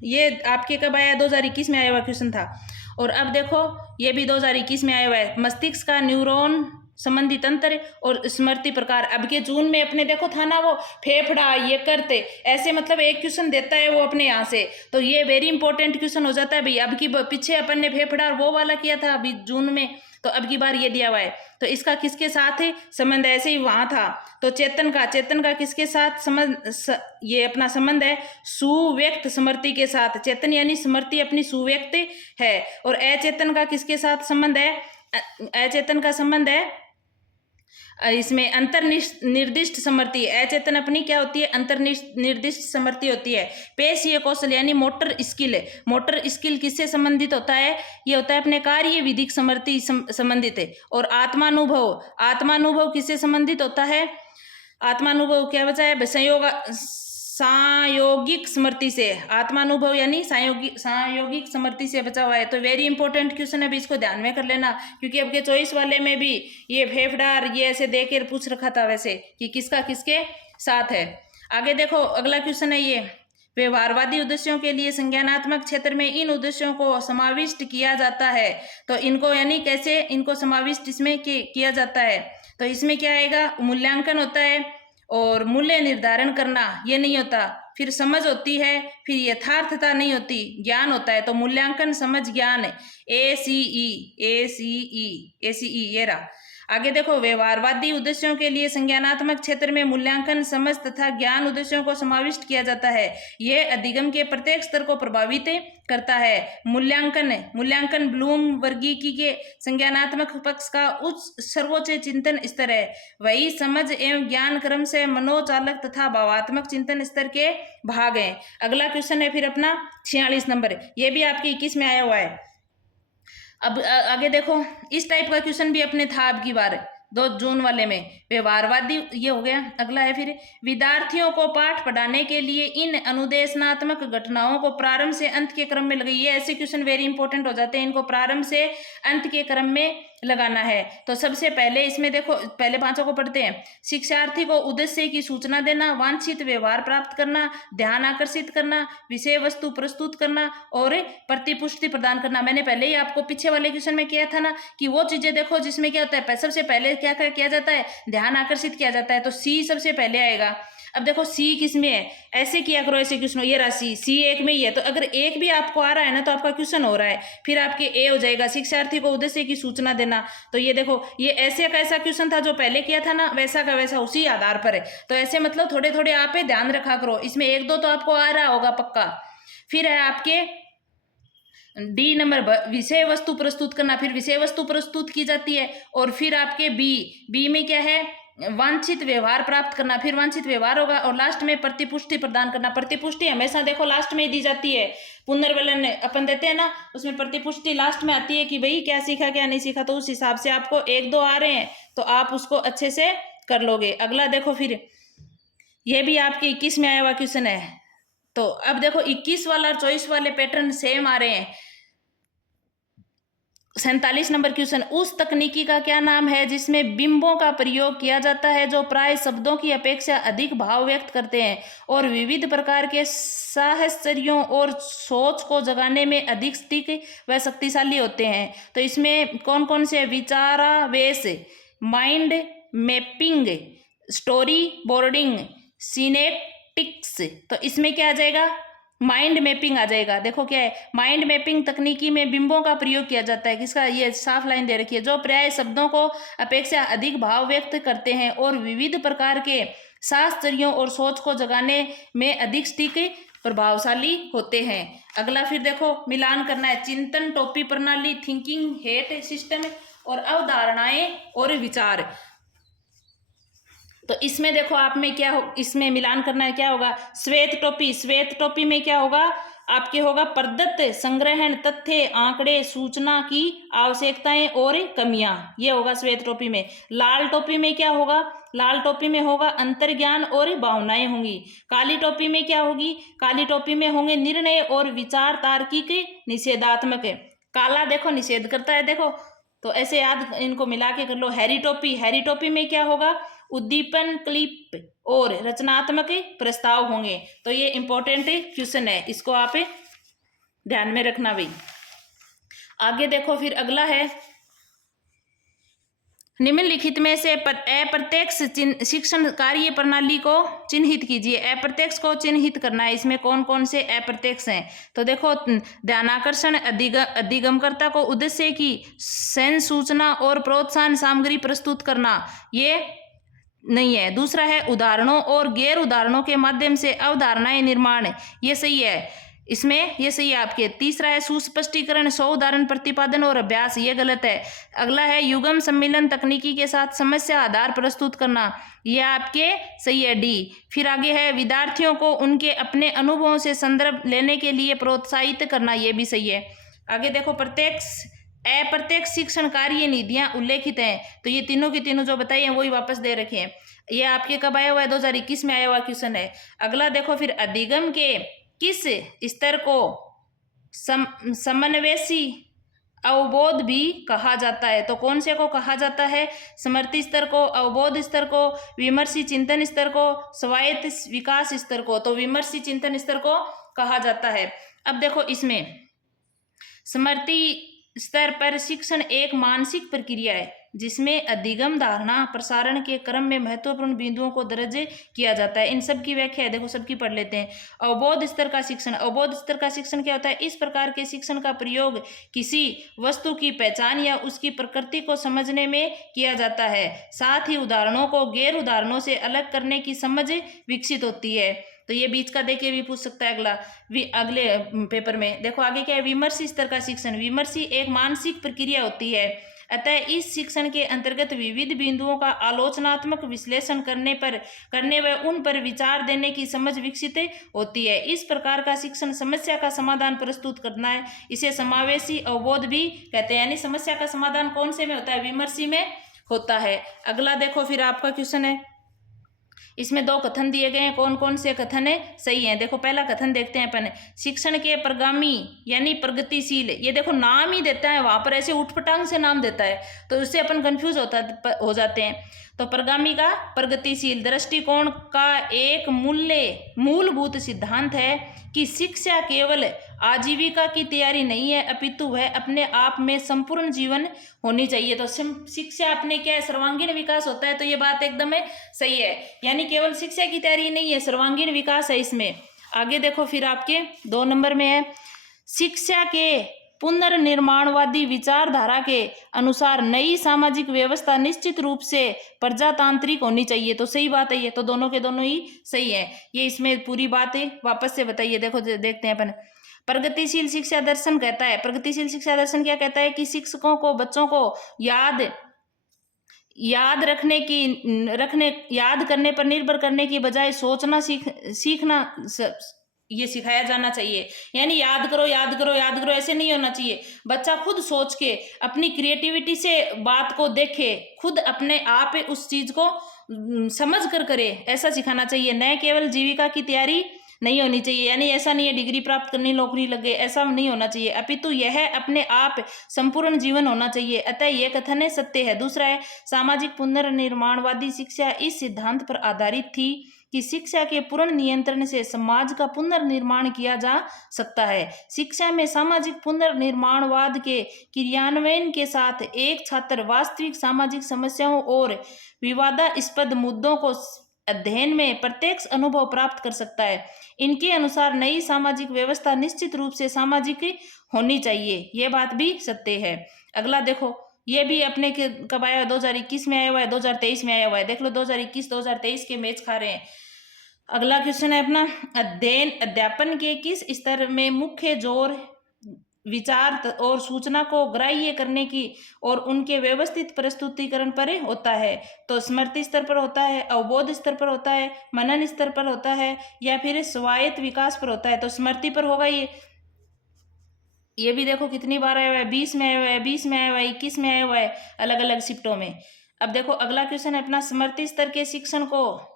ये आपके कब आया, 2021 में आया हुआ क्वेश्चन था, और अब देखो ये भी 2021 में आया हुआ है। मस्तिष्क का न्यूरॉन संबंधी तंत्र और स्मृति प्रकार। अब के जून में अपने देखो था ना वो फेफड़ा ये करते ऐसे, मतलब एक क्वेश्चन देता है वो अपने यहाँ से, तो ये वेरी इंपॉर्टेंट क्वेश्चन हो जाता है भाई। अब की पीछे अपन ने फेफड़ा वो वाला किया था अभी जून में, तो अब की बार ये दिया हुआ है। तो इसका किसके साथ है संबंध, ऐसे ही वहां था। तो चेतन का किसके साथ संबंध, ये अपना संबंध है सुव्यक्त स्मृति के साथ। चेतन यानी स्मृति अपनी सुव्यक्त है। और अचेतन का किसके साथ संबंध है, अचेतन का संबंध है इसमें अंतर्निर्दिष्ट स्मृति। अचेतन अपनी क्या होती है, अंतर्निर्दिष्ट स्मृति होती है। पेशीय कौशल यानी मोटर स्किल है। मोटर स्किल किससे संबंधित होता है, ये होता है अपने कार्य विधिक स्मृति संबंधित है। और आत्मानुभव किससे संबंधित होता है, आत्मानुभव क्या बचा है, संयोगिक स्मृति से। आत्मानुभव यानी संयोगिक स्मृति से बचा हुआ है। तो वेरी इंपॉर्टेंट क्वेश्चन है, भी इसको ध्यान में कर लेना, क्योंकि अब के चॉइस वाले में भी ये फेफड़ा ये ऐसे दे के पूछ रखा था वैसे कि किसका किसके साथ है। आगे देखो अगला क्वेश्चन है ये, व्यवहारवादी उद्देश्यों के लिए संज्ञानात्मक क्षेत्र में इन उद्देश्यों को समाविष्ट किया जाता है। तो इनको यानी कैसे इनको समाविष्ट इसमें किया जाता है, तो इसमें क्या आएगा, मूल्यांकन होता है और मूल्य निर्धारण करना ये नहीं होता, फिर समझ होती है, फिर यथार्थता नहीं होती, ज्ञान होता है। तो मूल्यांकन समझ ज्ञान ACE ये रहा। आगे देखो व्यवहारवादी उद्देश्यों के लिए संज्ञानात्मक क्षेत्र में मूल्यांकन समझ तथा ज्ञान उद्देश्यों को समाविष्ट किया जाता है। यह अधिगम के प्रत्येक स्तर को प्रभावित करता है। मूल्यांकन ब्लूम वर्गीकी के संज्ञानात्मक पक्ष का उच्च सर्वोच्च चिंतन स्तर है। वही समझ एवं ज्ञान क्रम से मनोचालक तथा भावात्मक चिंतन स्तर के भाग हैं। अगला क्वेश्चन है फिर अपना 46 नंबर, ये भी आपके 21 में आया हुआ है। अब आगे देखो इस टाइप का क्वेश्चन भी अपने था अब की बार 2 जून वाले में। व्यवहारवादी ये हो गया। अगला है फिर विद्यार्थियों को पाठ पढ़ाने के लिए इन अनुदेशनात्मक घटनाओं को प्रारंभ से अंत के क्रम में लगाइए। ये ऐसे क्वेश्चन वेरी इंपॉर्टेंट हो जाते हैं, इनको प्रारंभ से अंत के क्रम में लगाना है। तो सबसे पहले इसमें देखो पहले 5 को पढ़ते हैं। शिक्षार्थी को उद्देश्य की सूचना देना, वांछित व्यवहार प्राप्त करना, ध्यान आकर्षित करना, विषय वस्तु प्रस्तुत करना और प्रतिपुष्टि प्रदान करना। मैंने पहले ही आपको पीछे वाले क्वेश्चन में किया था ना कि वो चीजें देखो जिसमें क्या होता है, सबसे पहले क्या किया जाता है, ध्यान आकर्षित किया जाता है। तो सी सबसे पहले आएगा। अब देखो सी किस में है, ऐसे किया करो ऐसे क्वेश्चन, ये राशि सी एक में ही है। तो अगर एक भी आपको आ रहा है ना तो आपका क्वेश्चन हो रहा है, फिर आपके ए हो जाएगा शिक्षार्थी को उद्देश्य की सूचना देना। तो ये देखो ये ऐसे का ऐसा क्वेश्चन था जो पहले किया था ना, वैसा का वैसा उसी आधार पर है। तो ऐसे मतलब थोड़े थोड़े आप ध्यान रखा करो, इसमें 1-2 तो आपको आ रहा होगा पक्का। फिर है आपके डी नंबर विषय वस्तु प्रस्तुत करना, फिर विषय वस्तु प्रस्तुत की जाती है। और फिर आपके बी में क्या है, वांछित व्यवहार प्राप्त करना, फिर वांछित व्यवहार होगा। और लास्ट में प्रतिपुष्टि प्रदान करना। प्रतिपुष्टि हमेशा देखो लास्ट में ही दी जाती है, पुनर्वलन अपन देते हैं ना उसमें प्रतिपुष्टि लास्ट में आती है कि भाई क्या सीखा क्या नहीं सीखा। तो उस हिसाब से आपको 1-2 आ रहे हैं तो आप उसको अच्छे से कर लोगे। अगला देखो फिर ये भी आपके 21 में आया हुआ क्वेश्चन है। तो अब देखो 21 वाला और 24 वाले पैटर्न सेम आ रहे हैं। 47 नंबर क्वेश्चन, उस तकनीकी का क्या नाम है जिसमें बिंबों का प्रयोग किया जाता है जो प्राय शब्दों की अपेक्षा अधिक भाव व्यक्त करते हैं और विविध प्रकार के साहचर्यों और सोच को जगाने में अधिक सटीक व शक्तिशाली होते हैं। तो इसमें कौन कौन से, विचारावेश, माइंड मैपिंग, स्टोरी बोर्डिंग, सिनेप्टिक्स। तो इसमें क्या आ जाएगा, माइंड मैपिंग आ जाएगा। देखो क्या है, माइंड मैपिंग तकनीकी में बिंबों का प्रयोग किया जाता है। किसका, ये साफ लाइन दे रखी है, जो प्राय शब्दों को अपेक्षा अधिक भाव व्यक्त करते हैं और विविध प्रकार के शास्त्रियों और सोच को जगाने में अधिक सटीक प्रभावशाली होते हैं। अगला फिर देखो मिलान करना है, चिंतन टोपी प्रणाली, थिंकिंग हेड सिस्टम और अवधारणाएं और विचार। तो इसमें देखो आप में क्या हो, इसमें मिलान करना है, क्या होगा, श्वेत टोपी में क्या होगा आपके, होगा प्रदत्त संग्रहण, तथ्य, आंकड़े, सूचना की आवश्यकताएं और कमियां, ये होगा श्वेत टोपी में। लाल टोपी में क्या होगा, लाल टोपी में होगा अंतर्ज्ञान और भावनाएं होंगी। काली टोपी में क्या होगी, काली टोपी में होंगे निर्णय और विचार तार्किक निषेधात्मक। काला देखो निषेध करता है, देखो तो ऐसे याद इनको मिला के कर लो। हैरी टोपी में क्या होगा, उद्दीपन, क्लिप और रचनात्मक प्रस्ताव होंगे। तो ये इंपॉर्टेंट क्वेश्चन है, इसको आप ध्यान में रखना भाई। आगे देखो फिर अगला है निम्नलिखित में से अप्रत्यक्ष शिक्षण कार्य प्रणाली को चिन्हित कीजिए। अप्रत्यक्ष को चिन्हित करना है, इसमें कौन कौन से अप्रत्यक्ष हैं। तो देखो, ध्यानाकर्षण अधिगमकर्ता को उद्देश्य की संसूचना और प्रोत्साहन सामग्री प्रस्तुत करना, ये नहीं है। दूसरा है उदाहरणों और गैर उदाहरणों के माध्यम से अवधारणाएं निर्माण, ये सही है, इसमें ये सही है आपके। तीसरा है सुस्पष्टीकरण, 100 उदाहरण प्रतिपादन और अभ्यास, ये गलत है। अगला है युगम सम्मिलन तकनीकी के साथ समस्या आधार प्रस्तुत करना, ये आपके सही है, डी। फिर आगे है विद्यार्थियों को उनके अपने अनुभवों से संदर्भ लेने के लिए प्रोत्साहित करना, ये भी सही है। आगे देखो, अप्रत्यक्ष शिक्षण कार्य निधियां उल्लेखित हैं, तो ये तीनों की तीनों जो बताई हैं वही वापस दे रखे हैं। ये आपके कब आया हुआ है, 2021 में आया हुआ क्वेश्चन है। अगला देखो, फिर अधिगम के किस स्तर को समन्वयसी अवबोध भी कहा जाता है। तो कौन से को कहा जाता है, स्मृति स्तर को, अवबोध स्तर को, विमर्शी चिंतन स्तर को, स्वायत्त विकास स्तर को। तो विमर्शी चिंतन स्तर को कहा जाता है। अब देखो, इसमें स्मृति स्तर पर शिक्षण एक मानसिक प्रक्रिया है जिसमें अधिगम, धारणा, प्रसारण के क्रम में महत्वपूर्ण बिंदुओं को दर्ज किया जाता है। इन सब की व्याख्या है, देखो सबकी पढ़ लेते हैं। अवबोध स्तर का शिक्षण, अवबोध स्तर का शिक्षण क्या होता है, इस प्रकार के शिक्षण का प्रयोग किसी वस्तु की पहचान या उसकी प्रकृति को समझने में किया जाता है, साथ ही उदाहरणों को गैर उदाहरणों से अलग करने की समझ विकसित होती है। तो ये बीच का देखे भी पूछ सकता है अगले पेपर में। देखो आगे क्या है, विमर्शी स्तर का शिक्षण। विमर्शी एक मानसिक प्रक्रिया होती है, अतः इस शिक्षण के अंतर्गत विविध बिंदुओं का आलोचनात्मक विश्लेषण करने व उन पर विचार देने की समझ विकसित होती है। इस प्रकार का शिक्षण समस्या का समाधान प्रस्तुत करना है, इसे समावेशी अवबोध भी कहते हैं। यानी समस्या का समाधान कौन से में होता है, विमर्शी में होता है। अगला देखो, फिर आपका क्वेश्चन है, इसमें 2 कथन दिए गए हैं, कौन कौन से कथन है सही है। देखो पहला कथन देखते हैं अपन, शिक्षण के प्रगामी यानी प्रगतिशील, ये देखो नाम ही देता है वहां पर, ऐसे उठपटांग से नाम देता है तो उससे अपन कंफ्यूज हो जाते हैं। तो प्रगामी का प्रगतिशील दृष्टिकोण का एक मूलभूत सिद्धांत है कि शिक्षा केवल आजीविका की तैयारी नहीं है, अपितु वह अपने आप में संपूर्ण जीवन होनी चाहिए। तो शिक्षा अपने क्या है, सर्वांगीण विकास होता है, तो ये बात एकदम सही है। यानी केवल शिक्षा की तैयारी नहीं है, सर्वांगीण विकास है इसमें। आगे देखो, फिर आपके 2 नंबर में है, शिक्षा के पुनर्निर्माणवादी विचारधारा के अनुसार नई सामाजिक व्यवस्था निश्चित रूप से प्रजातांत्रिक होनी चाहिए। तो सही बात है ये, तो दोनों के दोनों ही सही है। ये इसमें पूरी बातें वापस से बताइए, देखो देखते हैं अपन। प्रगतिशील शिक्षा दर्शन कहता है, प्रगतिशील शिक्षा दर्शन क्या कहता है कि शिक्षकों को बच्चों को याद करने पर निर्भर करने की बजाय सोचना सीखना ये सिखाया जाना चाहिए। यानी याद करो याद करो याद करो ऐसे नहीं होना चाहिए। बच्चा खुद सोच के अपनी क्रिएटिविटी से बात को देखे, खुद अपने आप उस चीज को समझ कर करे, ऐसा सिखाना चाहिए। न केवल जीविका की तैयारी नहीं होनी चाहिए, यानी ऐसा नहीं है डिग्री प्राप्त करनी नौकरी लगे, ऐसा नहीं होना चाहिए, अपितु यह अपने आप संपूर्ण जीवन होना चाहिए। अतः यह कथन सत्य है। दूसरा है, सामाजिक पुनर्निर्माणवादी शिक्षा इस सिद्धांत पर आधारित थी कि शिक्षा के पूर्ण नियंत्रण से समाज का पुनर्निर्माण किया जा सकता है। शिक्षा में सामाजिक पुनर्निर्माणवाद के क्रियान्वयन के साथ एक छात्र वास्तविक सामाजिक समस्याओं और विवादास्पद मुद्दों को अध्ययन में प्रत्यक्ष अनुभव प्राप्त कर सकता है। इनके अनुसार नई सामाजिक व्यवस्था निश्चित रूप से सामाजिक होनी चाहिए, यह बात भी सत्य है। अगला देखो, ये भी अपने कब आया हुआ, 2021 में आया हुआ है, 2023 में आया हुआ है। देख लो 2021 2023 के मैच खा रहे हैं। अगला क्वेश्चन है अपना, अध्यापन के किस स्तर में मुख्य जोर विचार और सूचना को ग्राह्य करने की और उनके व्यवस्थित प्रस्तुतिकरण पर होता है। तो स्मृति स्तर पर होता है, अवबोध स्तर पर होता है, मनन स्तर पर होता है, या फिर स्वायत्त विकास पर होता है। तो स्मृति पर होगा ये भी देखो कितनी बार आया हुआ है, 20 में आया हुआ है, 20 में आया हुआ है, 21 में आया हुआ है, अलग अलग शिफ्टों में। अब देखो अगला क्वेश्चन है अपना, स्मृति स्तर के शिक्षण को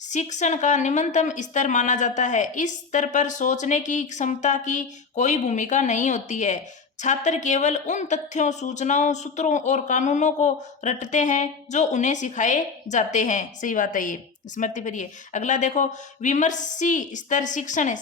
शिक्षण का निम्नतम स्तर माना जाता है। इस स्तर पर सोचने की क्षमता की कोई भूमिका नहीं होती है। छात्र केवल उन तथ्यों, सूचनाओं, सूत्रों और कानूनों को रटते हैं जो उन्हें सिखाए जाते हैं। सही बात है ये, स्मृति पर ये। अगला देखो, विमर्शी स्तर शिक्षण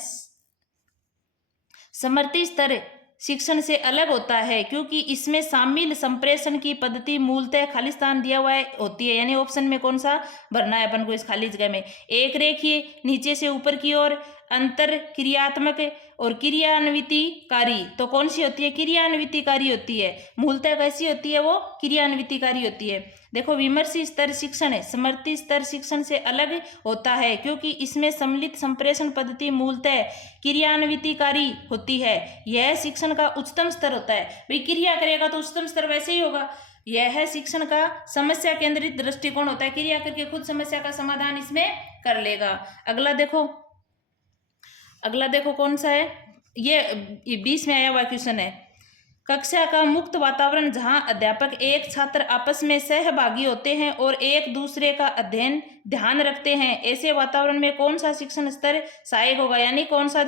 स्मृति स्तर शिक्षण से अलग होता है क्योंकि इसमें शामिल संप्रेषण की पद्धति मूलतः खालिस्तान दिया हुआ होती है। यानी ऑप्शन में कौन सा भरना है अपन को इस खाली जगह में। एक रेखीय नीचे से ऊपर की ओर, अंतर क्रियात्मक और क्रियान्वितिकारी। तो कौन सी होती है? क्रियान्वितिकारी होती है। मूलतः कैसी होती है वो? क्रियान्वितिकारी होती है। देखो विमर्शी स्तर शिक्षण स्मृति स्तर शिक्षण से अलग होता है क्योंकि इसमें सम्मिलित संप्रेषण पद्धति मूलतः क्रियान्वितिकारी होती है। यह शिक्षण का उच्चतम स्तर होता है। भाई क्रिया करेगा तो उच्चतम स्तर वैसे ही होगा। यह शिक्षण का समस्या केंद्रित दृष्टिकोण होता है। क्रिया करके खुद समस्या का समाधान इसमें कर लेगा। अगला देखो कौन सा है? ये 20 में आया हुआ क्वेश्चन है। कक्षा का मुक्त वातावरण जहां अध्यापक एक छात्र आपस में सहभागी होते हैं और एक दूसरे का अध्ययन ध्यान रखते हैं, ऐसे वातावरण में कौन सा शिक्षण स्तर सहायक होगा? यानी कौन सा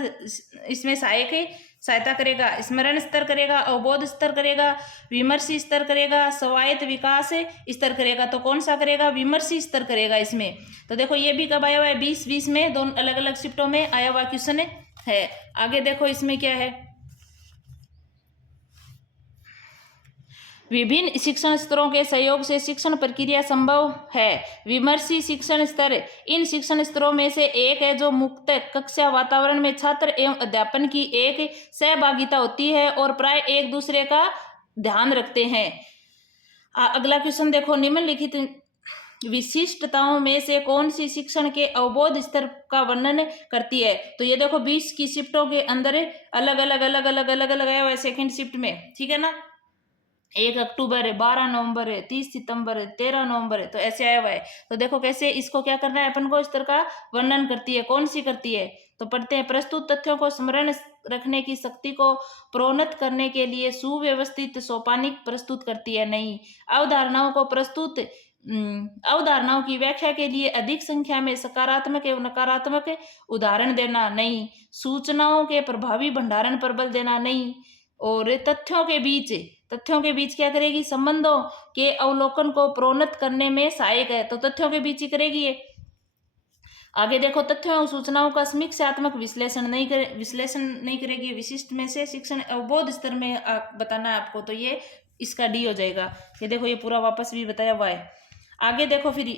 इसमें सहायता करेगा? स्मरण स्तर करेगा, अवबोध स्तर करेगा, विमर्शी स्तर करेगा, स्वायत्त विकास स्तर करेगा। तो कौन सा करेगा? विमर्शी स्तर करेगा इसमें। तो देखो ये भी कब आया हुआ है? 20 में, दोनों अलग अलग शिफ्टों में आया हुआ क्वेश्चन है। आगे देखो इसमें क्या है? विभिन्न शिक्षण स्तरों के सहयोग से शिक्षण प्रक्रिया संभव है। विमर्शी शिक्षण स्तर इन शिक्षण स्तरों में से एक है जो मुक्त कक्षा वातावरण में छात्र एवं अध्यापन की एक सहभागिता होती है और प्राय एक दूसरे का ध्यान रखते हैं। अगला क्वेश्चन देखो, निम्नलिखित विशिष्टताओं में से कौन सी शिक्षण के अवबोध स्तर का वर्णन करती है? तो ये देखो 20 की शिफ्टों के अंदर अलग अलग आया हुआ है सेकेंड शिफ्ट में, ठीक है ना। 1 अक्टूबर है, 12 नवंबर है, 30 सितंबर है, 13 नवंबर है, तो ऐसे आया हुआ है। तो देखो कैसे इसको क्या करना है अपन को, स्तर का वर्णन करती है। कौन सी करती है? तो पढ़ते हैं। प्रस्तुत तथ्यों को स्मरण रखने की शक्ति को प्रोन्नत करने के लिए सुव्यवस्थित सोपानिक प्रस्तुत करती है। नहीं। अवधारणाओं की व्याख्या के लिए अधिक संख्या में सकारात्मक एवं नकारात्मक उदाहरण देना। नहीं। सूचनाओं के प्रभावी भंडारण पर बल देना। नहीं। और तथ्यों के बीच क्या करेगी? संबंधों के अवलोकन को प्रोन्नत करने में सहायक है। तो तथ्यों के बीच ही करेगी ये। आगे देखो, तथ्यों और सूचनाओं का समीक्षात्मक विश्लेषण नहीं करेगी। विशिष्ट में से शिक्षण अवबोध स्तर में बताना है आपको, तो ये इसका डी हो जाएगा। ये देखो ये पूरा वापस भी बताया हुआ है। आगे देखो फिर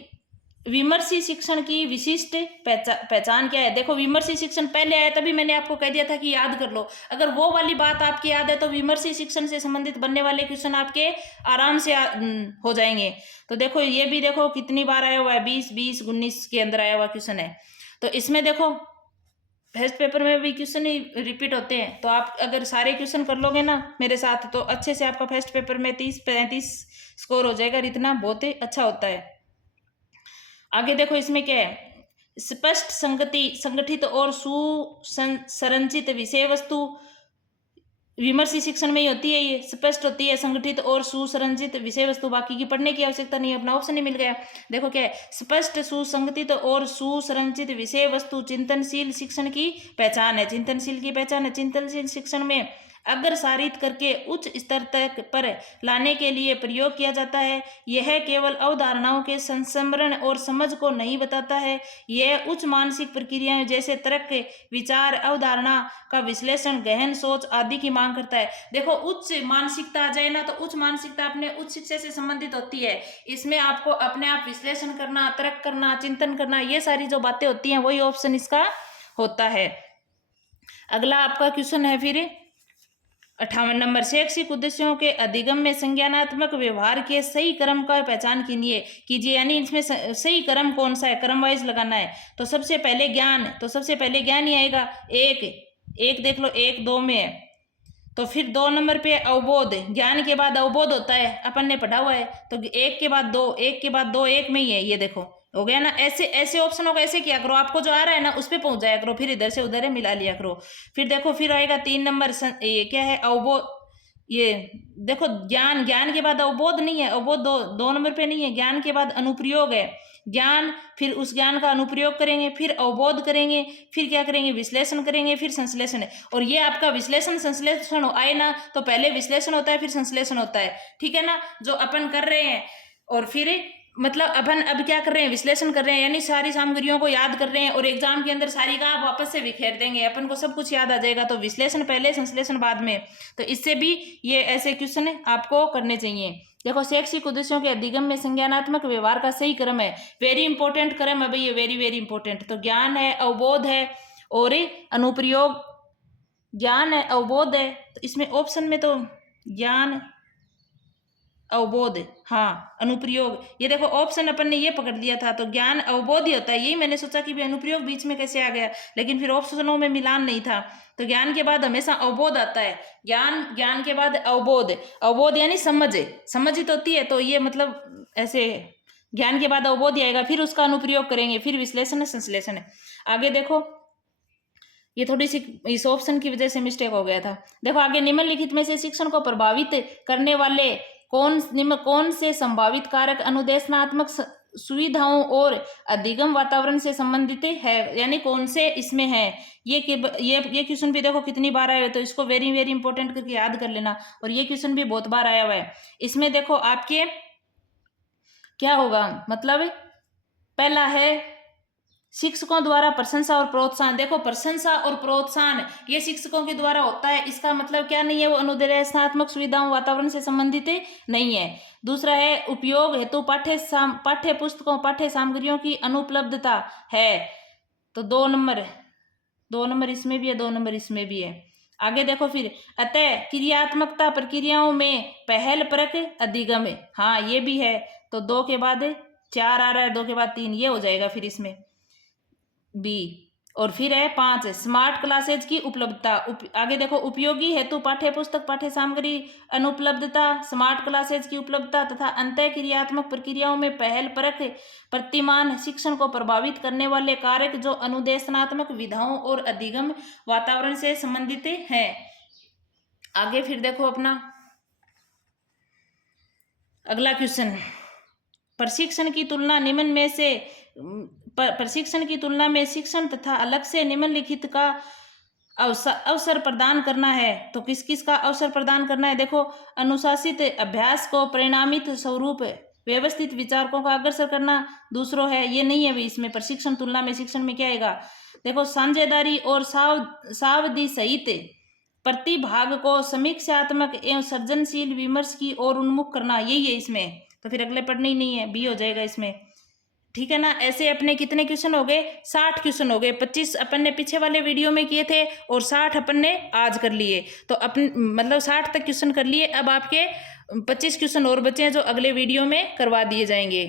विमर्शी शिक्षण की विशिष्ट पहचान क्या है? देखो विमर्शी शिक्षण पहले आया तभी मैंने आपको कह दिया था कि याद कर लो। अगर वो वाली बात आपकी याद है तो विमर्शी शिक्षण से संबंधित बनने वाले क्वेश्चन आपके आराम से हो जाएंगे। तो देखो ये भी देखो कितनी बार आया हुआ है, 20, 19 के अंदर आया हुआ क्वेश्चन है। तो इसमें देखो फर्स्ट पेपर में भी क्वेश्चन ही रिपीट होते हैं। तो आप अगर सारे क्वेश्चन कर लोगे ना मेरे साथ तो अच्छे से आपका फर्स्ट पेपर में 30-35 स्कोर हो जाएगा। इतना बहुत ही अच्छा होता है। आगे देखो इसमें क्या है? स्पष्ट संगठित और सुसंरचित विषय वस्तु विमर्शी शिक्षण में ही होती है। ये स्पष्ट होती है, संगठित और सुसंरचित विषय वस्तु। बाकी की पढ़ने की आवश्यकता नहीं है, अपना ऑप्शन ही मिल गया। देखो क्या है? स्पष्ट सुसंगठित और सुसंरचित विषय वस्तु चिंतनशील शिक्षण की पहचान है। चिंतनशील शिक्षण में अग्रसारित करके उच्च स्तर तक पर लाने के लिए प्रयोग किया जाता है। यह केवल अवधारणाओं के संस्मरण और समझ को नहीं बताता है, यह उच्च मानसिक प्रक्रियाएं जैसे तर्क, विचार, अवधारणा का विश्लेषण, गहन सोच आदि की मांग करता है। देखो उच्च मानसिकता आ जाए ना, तो उच्च मानसिकता अपने उच्च शिक्षा से संबंधित होती है। इसमें आपको अपने आप विश्लेषण करना, तर्क करना, चिंतन करना, ये सारी जो बातें होती हैं वही ऑप्शन इसका होता है। अगला आपका क्वेश्चन है फिर 58 नंबर, शैक्षिक उद्देश्यों के अधिगम में संज्ञानात्मक व्यवहार के सही क्रम का पहचान कीजिए। यानी इसमें सही क्रम कौन सा है, क्रम वाइज लगाना है। तो सबसे पहले ज्ञान ही आएगा। एक देख लो, 1-2 में है। तो फिर 2 नंबर पे अवबोध, ज्ञान के बाद अवबोध होता है, अपन ने पढ़ा हुआ है। तो 1 के बाद 2, 1 में ही है। ये देखो हो गया ना। ऐसे ऑप्शनों को ऐसे किया करो, आपको जो आ रहा है ना उस पे पहुंच जाया करो, फिर इधर से उधर मिला लिया करो। फिर देखो फिर आएगा 3 नंबर, ये क्या है? अवबोध। ये देखो ज्ञान के बाद अवबोध नहीं है, अवबोध 2 नंबर पे नहीं है। ज्ञान के बाद अनुप्रयोग है। ज्ञान, फिर उस ज्ञान का अनुप्रयोग करेंगे, फिर अवबोध करेंगे, फिर क्या करेंगे? विश्लेषण करेंगे, फिर संश्लेषण है। और ये आपका विश्लेषण संश्लेषण आए ना, तो पहले विश्लेषण होता है फिर संश्लेषण होता है, ठीक है ना, जो अपन कर रहे हैं। और फिर मतलब अपन अब क्या कर रहे हैं, विश्लेषण कर रहे हैं, यानी सारी सामग्रियों को याद कर रहे हैं और एग्जाम के अंदर सारी का आप वापस से बिखेर देंगे, अपन को सब कुछ याद आ जाएगा। तो विश्लेषण पहले, संश्लेषण बाद में। तो इससे भी ये ऐसे क्वेश्चन आपको करने चाहिए। देखो, शैक्षिक उद्देश्यों के अधिगम में संज्ञानात्मक व्यवहार का सही क्रम है, वेरी इंपॉर्टेंट क्रम है भाई, ये वेरी वेरी इंपॉर्टेंट। तो ज्ञान है, अवबोध है और अनुप्रयोग। ज्ञान है, अवबोध है, तो इसमें ऑप्शन में तो ज्ञान, अवबोध, हाँ, अनुप्रयोग, ये देखो ऑप्शन अपन ने ये पकड़ लिया था, तो ज्ञान अवबोध ही होता है। यही मैंने सोचा कि भी अनुप्रयोग बीच में कैसे आ गया, लेकिन फिर ऑप्शनों में मिलान नहीं था। तो ज्ञान के बाद हमेशा अवबोध आता है, ज्ञान के बाद अवबोध। अवबोध यानी समझ ही तो होती है, तो ये मतलब ऐसे ज्ञान के बाद अवबोध आएगा, फिर उसका अनुप्रयोग करेंगे, फिर विश्लेषण है, संश्लेषण है। आगे देखो, ये थोड़ी सी इस ऑप्शन की वजह से मिस्टेक हो गया था। देखो आगे, निम्नलिखित में से शिक्षण को प्रभावित करने वाले कौन से संभावित कारक अनुदेशनात्मक सुविधाओं और अधिगम वातावरण से संबंधित है, यानी कौन से इसमें है। ये क्वेश्चन भी देखो कितनी बार आया है, तो इसको वेरी वेरी इंपॉर्टेंट करके याद कर लेना। और ये क्वेश्चन भी बहुत बार आया हुआ है। इसमें देखो आपके क्या होगा, मतलब पहला है शिक्षकों द्वारा प्रशंसा और प्रोत्साहन। देखो, प्रशंसा और प्रोत्साहन ये शिक्षकों के द्वारा होता है, इसका मतलब क्या नहीं है, वो अनुदेशात्मक सुविधाओं वातावरण से संबंधित नहीं है। दूसरा है उपयोग हेतु पाठ्य पुस्तकों पाठ्य सामग्रियों की अनुपलब्धता है, तो 2 नंबर इसमें भी है, 2 नंबर इसमें भी है। आगे देखो फिर, अतः क्रियात्मकता प्रक्रियाओं में पहल परक अधिगम है, हाँ ये भी है, तो 2 के बाद 4 आ रहा है, 2 के बाद 3, ये हो जाएगा फिर इसमें बी। और फिर है 5 स्मार्ट क्लासेज की उपलब्धता। आगे देखो, उपयोगी हेतु पाठ्य पुस्तक पाठ्य सामग्री अनुपलब्धता, स्मार्ट क्लासेज की उपलब्धता तथा अंतः क्रियात्मक प्रक्रियाओं में पहल परक प्रतिमान शिक्षण को प्रभावित करने वाले कारक जो अनुदेशनात्मक विधाओं और अधिगम वातावरण से संबंधित हैं। आगे फिर देखो अपना अगला क्वेश्चन, प्रशिक्षण की तुलना निम्न में से प्रशिक्षण की तुलना में शिक्षण तथा अलग से निम्नलिखित का अवसर प्रदान करना है, तो किस किस का अवसर प्रदान करना है। देखो, अनुशासित अभ्यास को परिणामित स्वरूप व्यवस्थित विचारकों का अग्रसर करना, दूसरों है, ये नहीं है भी इसमें प्रशिक्षण तुलना में। शिक्षण में क्या आएगा, देखो, साझेदारी और सावधि सहित प्रतिभाग को समीक्षात्मक एवं सृजनशील विमर्श की ओर उन्मुख करना, यही है इसमें। तो फिर अगले पढ़ने ही नहीं है, बी हो जाएगा इसमें, ठीक है ना। ऐसे अपने कितने क्वेश्चन हो गए, 60 क्वेश्चन हो गए। 25 अपन ने पीछे वाले वीडियो में किए थे और 60 अपन ने आज कर लिए, तो अपन मतलब 60 तक क्वेश्चन कर लिए। अब आपके 25 क्वेश्चन और बचे हैं जो अगले वीडियो में करवा दिए जाएंगे।